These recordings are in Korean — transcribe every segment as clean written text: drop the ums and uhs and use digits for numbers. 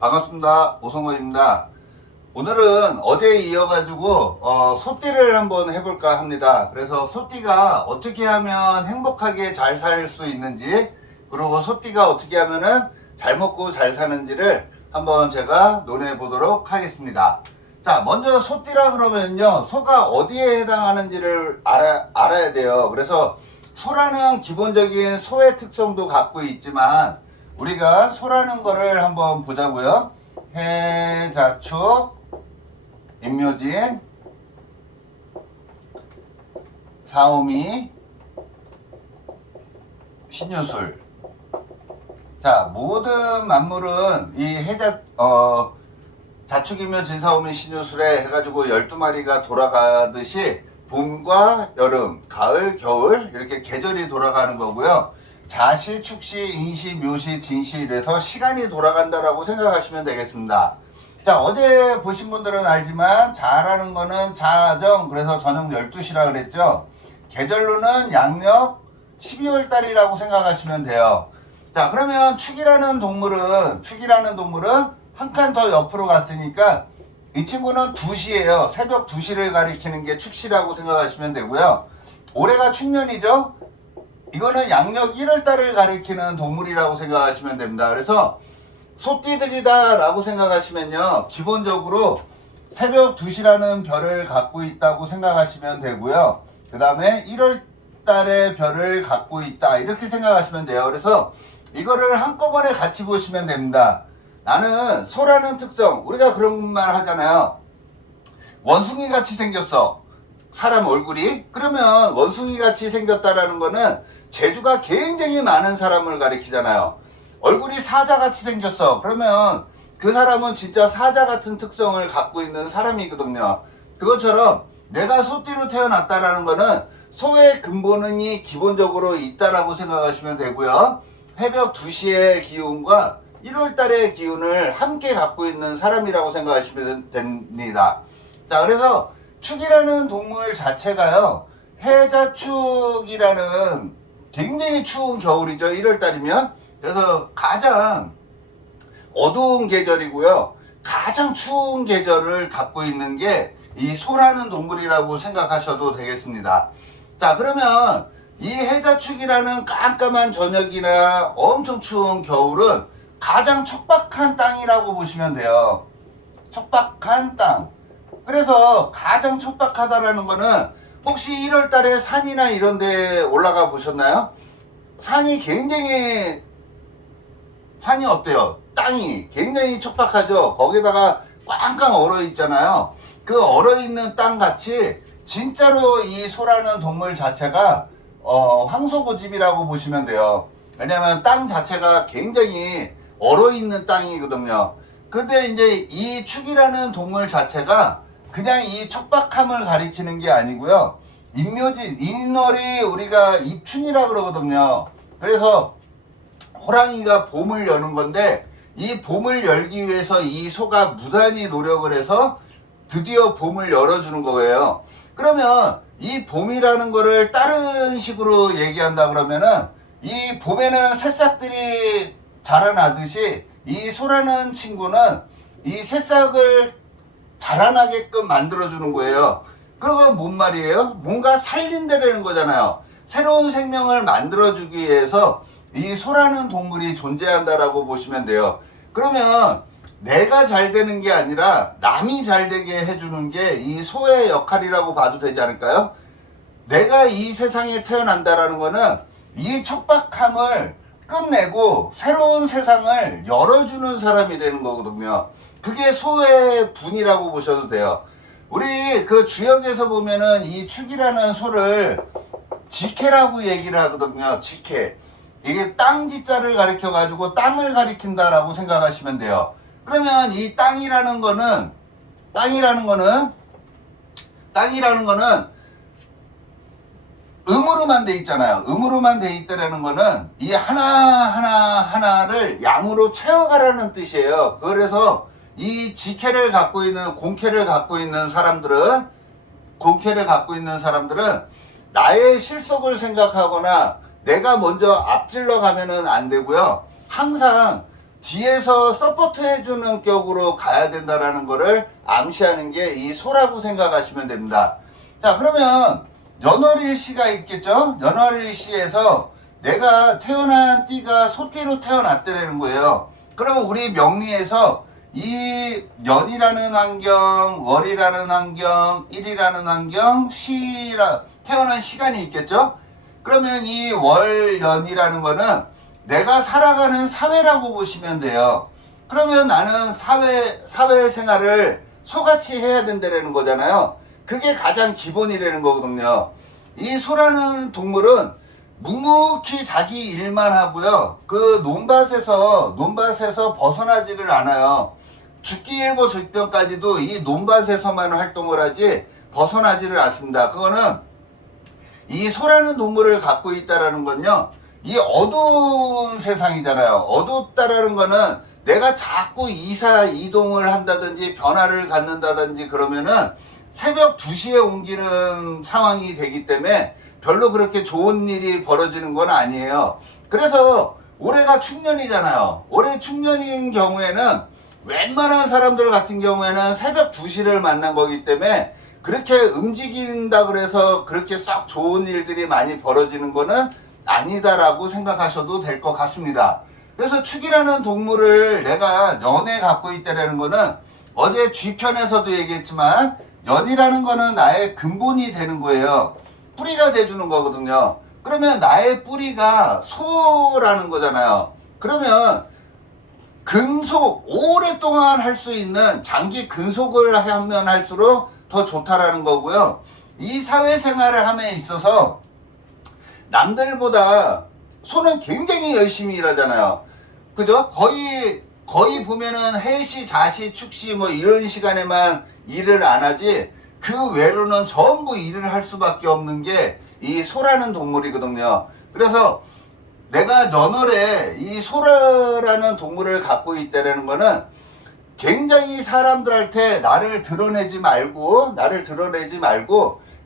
반갑습니다. 오성호입니다. 오늘은 어제에 이어가지고 소띠를 한번 해볼까 합니다. 그래서 소띠가 어떻게 하면 행복하게 잘 살 수 있는지, 그리고 소띠가 어떻게 하면은 잘 먹고 잘 사는지를 한번 제가 논해 보도록 하겠습니다. 자, 먼저 소띠라 그러면요, 소가 어디에 해당하는지를 알아야 돼요. 그래서 소라는 기본적인 소의 특성도 갖고 있지만, 우리가 소라는 거를 한번 보자고요. 해자축, 임묘진, 사오미, 신유술. 자, 모든 만물은 이 자축이며 진사오미 신유술에 해가지고 12마리가 돌아가듯이 봄과 여름, 가을, 겨울 이렇게 계절이 돌아가는 거고요. 자시, 축시, 인시, 묘시, 진시 이래서 시간이 돌아간다라고 생각하시면 되겠습니다. 자, 어제 보신 분들은 알지만 자라는 거는 자정, 그래서 저녁 12시라 그랬죠. 계절로는 양력 12월 달이라고 생각하시면 돼요. 자, 그러면 축이라는 동물은 한 칸 더 옆으로 갔으니까 이 친구는 2시예요. 새벽 2시를 가리키는 게 축시라고 생각하시면 되고요. 올해가 축년이죠. 이거는 양력 1월 달을 가리키는 동물이라고 생각하시면 됩니다. 그래서 소띠들이다 라고 생각하시면요, 기본적으로 새벽 2시라는 별을 갖고 있다고 생각하시면 되고요. 그 다음에 1월 달에 별을 갖고 있다 이렇게 생각하시면 돼요. 그래서 이거를 한꺼번에 같이 보시면 됩니다. 나는 소라는 특성, 우리가 그런 말 하잖아요. 원숭이 같이 생겼어, 사람 얼굴이. 그러면 원숭이 같이 생겼다라는 거는 재주가 굉장히 많은 사람을 가리키잖아요. 얼굴이 사자같이 생겼어, 그러면 그 사람은 진짜 사자 같은 특성을 갖고 있는 사람이거든요. 그것처럼 내가 소띠로 태어났다라는 거는 소의 근본이 기본적으로 있다라고 생각하시면 되고요. 새벽 2시의 기운과 1월달의 기운을 함께 갖고 있는 사람이라고 생각하시면 됩니다. 자, 그래서 축이라는 동물 자체가요, 해자축이라는 굉장히 추운 겨울이죠, 1월달이면. 그래서 가장 어두운 계절이고요, 가장 추운 계절을 갖고 있는 게 이 소라는 동물이라고 생각하셔도 되겠습니다. 자, 그러면 이 해자축이라는 깜깜한 저녁이나 엄청 추운 겨울은 가장 척박한 땅이라고 보시면 돼요. 척박한 땅. 그래서 가장 척박하다라는 거는, 혹시 1월 달에 산이나 이런 데 올라가 보셨나요? 산이 어때요? 땅이 굉장히 척박하죠? 거기다가 꽝꽝 얼어 있잖아요. 그 얼어 있는 땅 같이 진짜로 이 소라는 동물 자체가 황소고집이라고 보시면 돼요. 왜냐면 땅 자체가 굉장히 얼어 있는 땅이거든요. 근데 이제 이 축이라는 동물 자체가 그냥 이 척박함을 가리키는 게 아니고요. 임묘진, 인월이 우리가 입춘이라 그러거든요. 그래서 호랑이가 봄을 여는 건데, 이 봄을 열기 위해서 이 소가 무단히 노력을 해서 드디어 봄을 열어주는 거예요. 그러면 이 봄이라는 거를 다른 식으로 얘기한다 그러면은, 이 봄에는 새싹들이 자라나듯이 이 소라는 친구는 이 새싹을 자라나게끔 만들어주는 거예요. 그건 뭔 말이에요? 뭔가 살린다는 거잖아요. 새로운 생명을 만들어주기 위해서 이 소라는 동물이 존재한다라고 보시면 돼요. 그러면 내가 잘 되는 게 아니라 남이 잘 되게 해주는 게 이 소의 역할이라고 봐도 되지 않을까요? 내가 이 세상에 태어난다라는 거는 이 척박함을 끝내고 새로운 세상을 열어주는 사람이 되는 거거든요. 그게 소의 분이라고 보셔도 돼요. 우리 그 주역에서 보면은 이 축이라는 소를 지케라고 얘기를 하거든요. 지케. 이게 땅지자를 가리켜 가지고 땅을 가리킨다라고 생각하시면 돼요. 그러면 이 땅이라는 거는 음으로만 돼 있잖아요. 음으로만 돼 있다라는 거는 이 하나를 양으로 채워가라는 뜻이에요. 그래서 이 지케를 갖고 있는, 공케를 갖고 있는 사람들은 나의 실속을 생각하거나 내가 먼저 앞질러 가면은 안 되고요. 항상 뒤에서 서포트 해주는 격으로 가야 된다라는 거를 암시하는 게 이 소라고 생각하시면 됩니다. 자, 그러면 연월일시가 있겠죠? 연월일시에서 내가 태어난 띠가 소띠로 태어났다는 거예요. 그러면 우리 명리에서 이 년이라는 환경, 월이라는 환경, 일이라는 환경, 태어난 시간이 있겠죠? 그러면 이 월, 년이라는 거는 내가 살아가는 사회라고 보시면 돼요. 그러면 나는 사회생활을 소같이 해야 된다는 거잖아요. 그게 가장 기본이라는 거거든요. 이 소라는 동물은 묵묵히 자기 일만 하고요. 그 논밭에서 벗어나지를 않아요. 죽기 일보 직전까지도 이 논밭에서만 활동을 하지 벗어나지를 않습니다. 그거는 이 소라는 동물을 갖고 있다라는 건요. 이 어두운 세상이잖아요. 어둡다라는 거는 내가 자꾸 이동을 한다든지 변화를 갖는다든지 그러면은 새벽 2시에 옮기는 상황이 되기 때문에 별로 그렇게 좋은 일이 벌어지는 건 아니에요. 그래서 올해가 충년이잖아요. 올해 충년인 경우에는 웬만한 사람들 같은 경우에는 새벽 2시를 만난 거기 때문에 그렇게 움직인다 그래서 그렇게 썩 좋은 일들이 많이 벌어지는 거는 아니다라고 생각하셔도 될 것 같습니다. 그래서 축이라는 동물을 내가 연에 갖고 있다는 거는 어제 G편에서도 얘기했지만 연이라는 거는 나의 근본이 되는 거예요. 뿌리가 돼주는 거거든요. 그러면 나의 뿌리가 소라는 거잖아요. 그러면 근속, 오랫동안 할 수 있는 장기 근속을 하면 할수록 더 좋다라는 거고요. 이 사회생활을 함에 있어서 남들보다 소는 굉장히 열심히 일하잖아요. 그죠? 거의 보면은 해시, 자시, 축시 뭐 이런 시간에만 일을 안 하지 그 외로는 전부 일을 할 수밖에 없는 게 이 소라는 동물이거든요. 그래서 내가 연월에 이 소라라는 동물을 갖고 있다는 거는 굉장히 사람들한테 나를 드러내지 말고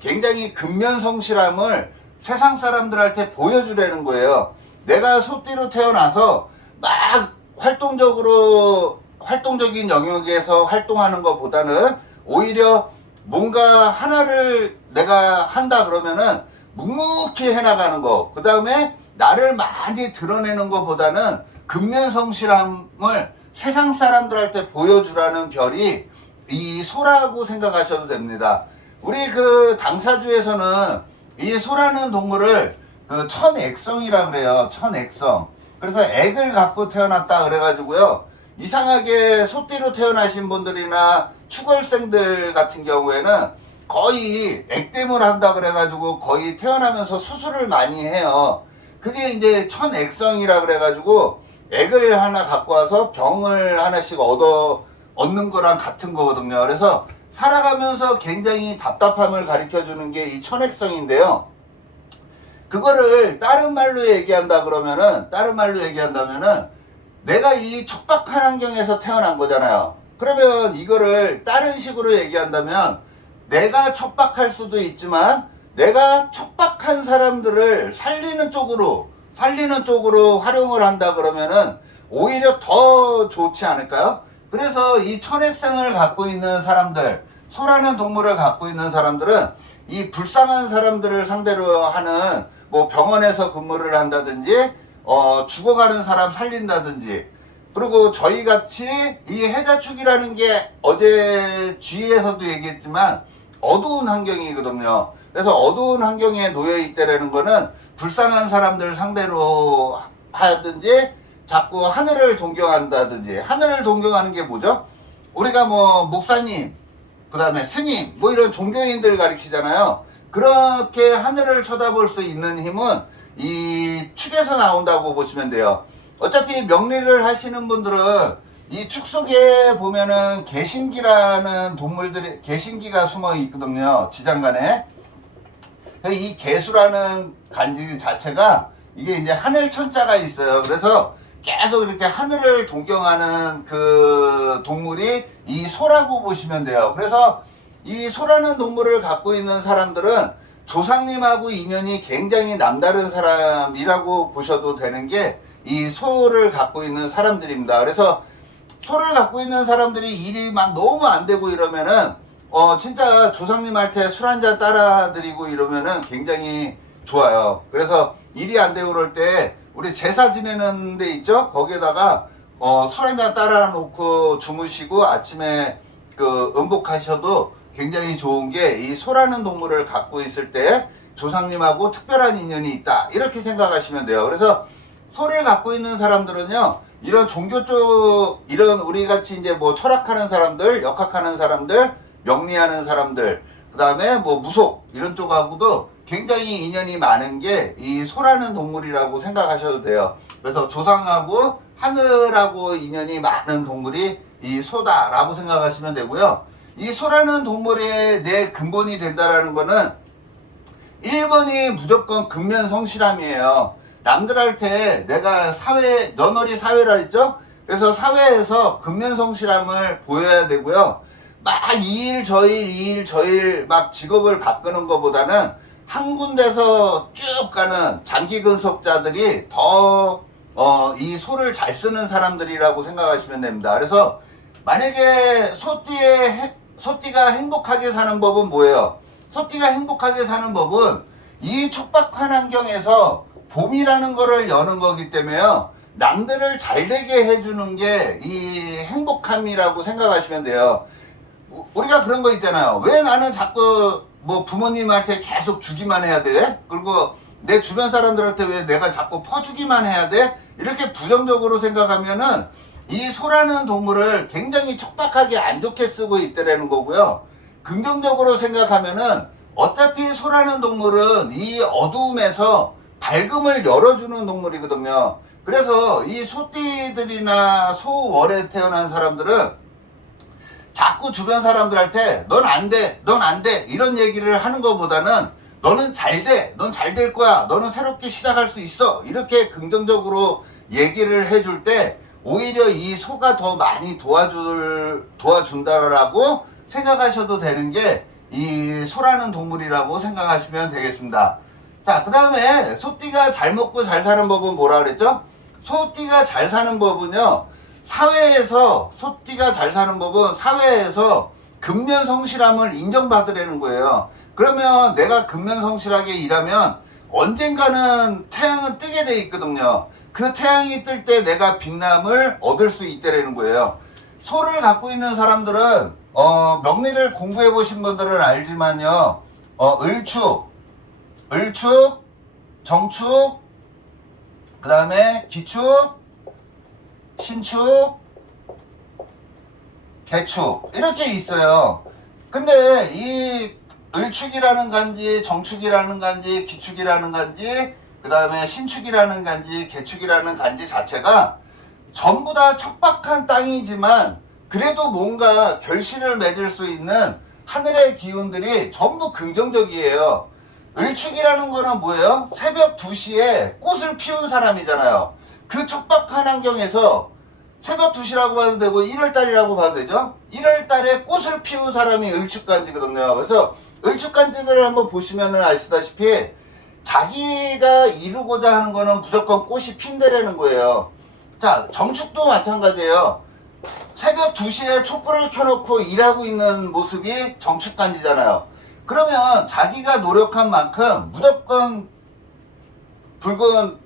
굉장히 근면성실함을 세상 사람들한테 보여주려는 거예요. 내가 소띠로 태어나서 막 활동적인 영역에서 활동하는 것보다는 오히려 뭔가 하나를 내가 한다 그러면은 묵묵히 해나가는 거, 그 다음에 나를 많이 드러내는 것보다는 근면성실함을 세상 사람들한테 보여주라는 별이 이 소라고 생각하셔도 됩니다. 우리 그 당사주에서는 이 소라는 동물을 그 천액성이라 그래요. 천액성. 그래서 액을 갖고 태어났다 그래가지고요. 이상하게 소띠로 태어나신 분들이나 축월생들 같은 경우에는 거의 액땜을 한다 그래가지고 거의 태어나면서 수술을 많이 해요. 그게 이제 천액성이라 그래가지고 액을 하나 갖고 와서 병을 하나씩 얻는 거랑 같은 거거든요. 그래서 살아가면서 굉장히 답답함을 가르쳐 주는 게 이 천액성인데요. 그거를 다른 말로 얘기한다면은 내가 이 척박한 환경에서 태어난 거잖아요. 그러면 이거를 다른 식으로 얘기한다면 내가 척박할 수도 있지만 내가 척박한 사람들을 살리는 쪽으로 활용을 한다 그러면은 오히려 더 좋지 않을까요? 그래서 이 천액성을 갖고 있는 사람들, 소라는 동물을 갖고 있는 사람들은 이 불쌍한 사람들을 상대로 하는 뭐 병원에서 근무를 한다든지 죽어가는 사람 살린다든지, 그리고 저희같이 이 해자축이라는 게 어제 G에서도 얘기했지만 어두운 환경이거든요. 그래서 어두운 환경에 놓여 있다라는 거는 불쌍한 사람들 상대로 하든지 자꾸 하늘을 동경한다든지. 하늘을 동경하는 게 뭐죠? 우리가 뭐 목사님, 그 다음에 스님 뭐 이런 종교인들 가리키잖아요. 그렇게 하늘을 쳐다볼 수 있는 힘은 이 축에서 나온다고 보시면 돼요. 어차피 명리를 하시는 분들은 이 축 속에 보면은 개신기라는 개신기가 숨어 있거든요. 지장간에. 이 개수라는 간지 자체가 이게 이제 하늘 천자가 있어요. 그래서 계속 이렇게 하늘을 동경하는 그 동물이 이 소라고 보시면 돼요. 그래서 이 소라는 동물을 갖고 있는 사람들은 조상님하고 인연이 굉장히 남다른 사람이라고 보셔도 되는 게 이 소를 갖고 있는 사람들입니다. 그래서 소를 갖고 있는 사람들이 일이 막 너무 안 되고 이러면은 진짜 조상님한테 술 한잔 따라드리고 이러면은 굉장히 좋아요. 그래서 일이 안 되고 그럴 때 우리 제사 지내는 데 있죠? 거기에다가 술 한잔 따라 놓고 주무시고 아침에 그 음복하셔도 굉장히 좋은 게 이 소라는 동물을 갖고 있을 때 조상님하고 특별한 인연이 있다, 이렇게 생각하시면 돼요. 그래서 소를 갖고 있는 사람들은요, 이런 종교 쪽, 이런 우리 같이 이제 뭐 철학하는 사람들, 역학하는 사람들, 명리하는 사람들, 그 다음에 뭐 무속 이런 쪽하고도 굉장히 인연이 많은 게 이 소라는 동물이라고 생각하셔도 돼요. 그래서 조상하고 하늘하고 인연이 많은 동물이 이 소다라고 생각하시면 되고요. 이 소라는 동물의 내 근본이 된다라는 거는 1번이 무조건 근면성실함이에요. 남들한테 내가 사회, 너너리 사회라 했죠? 그래서 사회에서 근면성실함을 보여야 되고요. 막 이 일 저 일 이 일 저 일 막 직업을 바꾸는 것보다는 한 군데서 쭉 가는 장기 근속자들이 더 이 소를 잘 쓰는 사람들이라고 생각하시면 됩니다. 그래서 만약에 소띠가 행복하게 사는 법은 뭐예요? 소띠가 행복하게 사는 법은 이 촉박한 환경에서 봄이라는 거를 여는 거기 때문에요. 남들을 잘되게 해주는 게 이 행복함이라고 생각하시면 돼요. 우리가 그런 거 있잖아요. 왜 나는 자꾸 뭐 부모님한테 계속 주기만 해야 돼? 그리고 내 주변 사람들한테 왜 내가 자꾸 퍼주기만 해야 돼? 이렇게 부정적으로 생각하면은 이 소라는 동물을 굉장히 촉박하게 안 좋게 쓰고 있다라는 거고요. 긍정적으로 생각하면은 어차피 소라는 동물은 이 어두움에서 밝음을 열어주는 동물이거든요. 그래서 이 소띠들이나 소월에 태어난 사람들은 자꾸 주변 사람들한테 넌 안 돼, 넌 안 돼 이런 얘기를 하는 것보다는 너는 잘 돼, 넌 잘 될 거야, 너는 새롭게 시작할 수 있어, 이렇게 긍정적으로 얘기를 해줄 때 오히려 이 소가 더 많이 도와준다라고 생각하셔도 되는 게 이 소라는 동물이라고 생각하시면 되겠습니다. 자, 그 다음에 소띠가 잘 먹고 잘 사는 법은 뭐라 그랬죠? 소띠가 잘 사는 법은요, 소띠가 잘 사는 법은 사회에서 근면성실함을 인정받으라는 거예요. 그러면 내가 근면성실하게 일하면 언젠가는 태양은 뜨게 돼 있거든요. 그 태양이 뜰 때 내가 빛남을 얻을 수 있다라는 거예요. 소를 갖고 있는 사람들은 명리를 공부해 보신 분들은 알지만요, 을축, 정축, 그 다음에 기축, 신축, 개축 이렇게 있어요. 근데 이 을축이라는 간지, 정축이라는 간지, 기축이라는 간지, 그 다음에 신축이라는 간지, 개축이라는 간지 자체가 전부 다 척박한 땅이지만 그래도 뭔가 결실을 맺을 수 있는 하늘의 기운들이 전부 긍정적이에요. 을축이라는 거는 뭐예요? 새벽 2시에 꽃을 피운 사람이잖아요. 그 척박한 환경에서 새벽 2시라고 봐도 되고 1월달이라고 봐도 되죠? 1월달에 꽃을 피운 사람이 을축간지거든요. 그래서 을축간지들을 한번 보시면 아시다시피 자기가 이루고자 하는 거는 무조건 꽃이 핀다라는 거예요. 자, 정축도 마찬가지예요. 새벽 2시에 촛불을 켜놓고 일하고 있는 모습이 정축간지잖아요. 그러면 자기가 노력한 만큼 무조건 붉은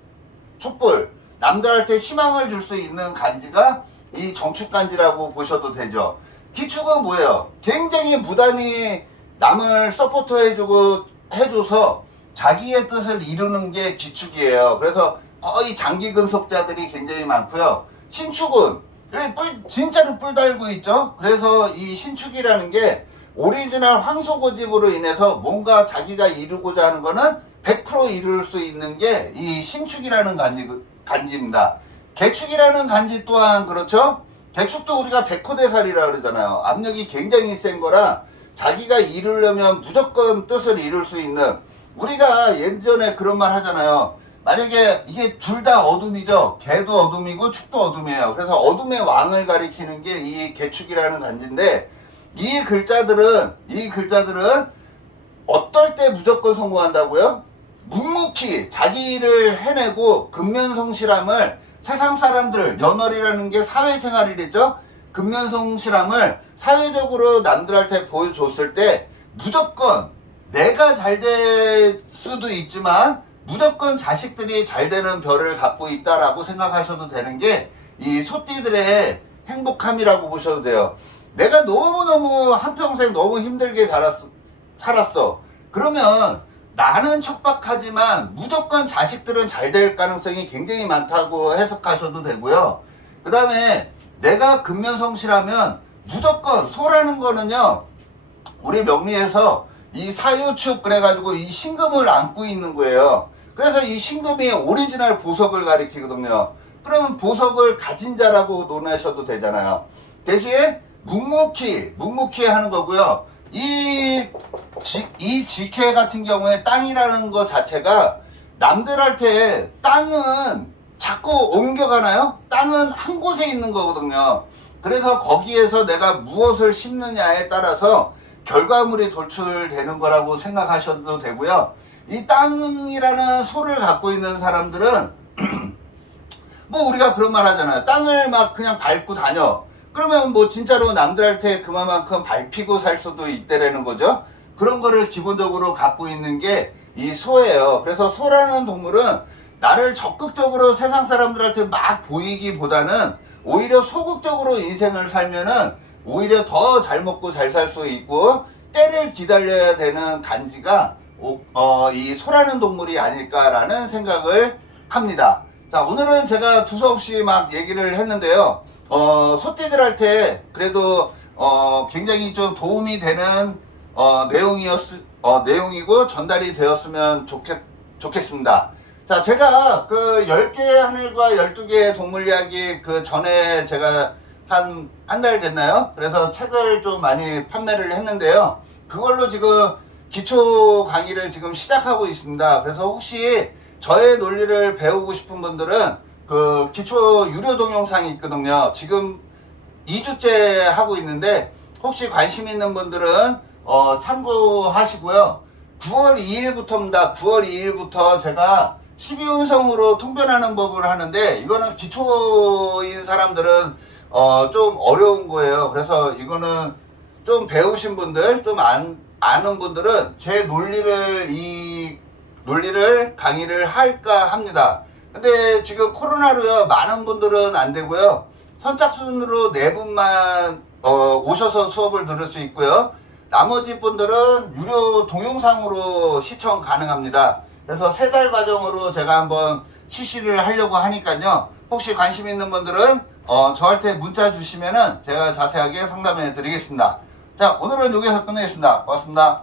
촛불, 남들한테 희망을 줄 수 있는 간지가 이 정축간지라고 보셔도 되죠. 기축은 뭐예요? 굉장히 무단히 남을 서포트 해줘서 자기의 뜻을 이루는 게 기축이에요. 그래서 거의 장기 근속자들이 굉장히 많고요. 신축은 진짜로 뿔 달고 있죠. 그래서 이 신축이라는 게 오리지널 황소고집으로 인해서 뭔가 자기가 이루고자 하는 거는 100% 이룰 수 있는 게 이 신축이라는 간지입니다. 개축이라는 간지 또한 그렇죠. 개축도 우리가 백호대살이라 그러잖아요. 압력이 굉장히 센 거라 자기가 이루려면 무조건 뜻을 이룰 수 있는, 우리가 예전에 그런 말 하잖아요. 만약에 이게 둘 다 어둠이죠. 개도 어둠이고 축도 어둠이에요. 그래서 어둠의 왕을 가리키는 게 이 개축이라는 간지인데, 이 글자들은 어떨 때 무조건 성공한다고요? 묵묵히 자기를 해내고 근면성실함을 세상 사람들, 연월이라는 게 사회생활이랬죠. 근면성실함을 사회적으로 남들한테 보여줬을 때 무조건 내가 잘 될 수도 있지만 무조건 자식들이 잘 되는 별을 갖고 있다라고 생각하셔도 되는 게 이 소띠들의 행복함이라고 보셔도 돼요. 내가 너무너무 한평생 너무 힘들게 살았어. 그러면 나는 척박하지만 무조건 자식들은 잘 될 가능성이 굉장히 많다고 해석하셔도 되고요. 그 다음에 내가 근면성실하면 무조건 소라는 거는요, 우리 명리에서 이 사유축 그래가지고 이 신금을 안고 있는 거예요. 그래서 이 신금이 오리지널 보석을 가리키거든요. 그러면 보석을 가진 자라고 논하셔도 되잖아요. 대신 묵묵히 하는 거고요. 이 직해 같은 경우에 땅이라는 것 자체가 남들한테 땅은 자꾸 옮겨가나요? 땅은 한 곳에 있는 거거든요. 그래서 거기에서 내가 무엇을 심느냐에 따라서 결과물이 돌출되는 거라고 생각하셔도 되고요. 이 땅이라는 소를 갖고 있는 사람들은 뭐 우리가 그런 말 하잖아요. 땅을 막 그냥 밟고 다녀. 그러면 뭐 진짜로 남들한테 그만큼 밟히고 살 수도 있다라는 거죠. 그런 거를 기본적으로 갖고 있는 게 이 소예요. 그래서 소라는 동물은 나를 적극적으로 세상 사람들한테 막 보이기보다는 오히려 소극적으로 인생을 살면은 오히려 더 잘 먹고 잘 살 수 있고 때를 기다려야 되는 간지가 이 소라는 동물이 아닐까라는 생각을 합니다. 자, 오늘은 제가 두서없이 막 얘기를 했는데요. 소띠들한테 그래도 굉장히 좀 도움이 되는 내용이고 전달이 되었으면 좋겠습니다. 자, 제가 그 10개 하늘과 12개 동물 이야기 그 전에 제가 한 달 됐나요? 그래서 책을 좀 많이 판매를 했는데요. 그걸로 지금 기초 강의를 지금 시작하고 있습니다. 그래서 혹시 저의 논리를 배우고 싶은 분들은 그 기초 유료 동영상이 있거든요. 지금 2주째 하고 있는데 혹시 관심 있는 분들은 참고하시고요. 9월 2일부터입니다. 9월 2일부터 제가 12운성으로 통변하는 법을 하는데 이거는 기초인 사람들은 좀 어려운 거예요. 그래서 이거는 좀 배우신 분들, 좀 아는 분들은 제 논리를 강의를 할까 합니다. 근데 지금 코로나로요, 많은 분들은 안 되고요. 선착순으로 4분만 오셔서 수업을 들을 수 있고요. 나머지 분들은 유료 동영상으로 시청 가능합니다. 그래서 3달 과정으로 제가 한번 실시를 하려고 하니까요. 혹시 관심 있는 분들은 저한테 문자 주시면은 제가 자세하게 상담해 드리겠습니다. 자, 오늘은 여기서 끝내겠습니다. 고맙습니다.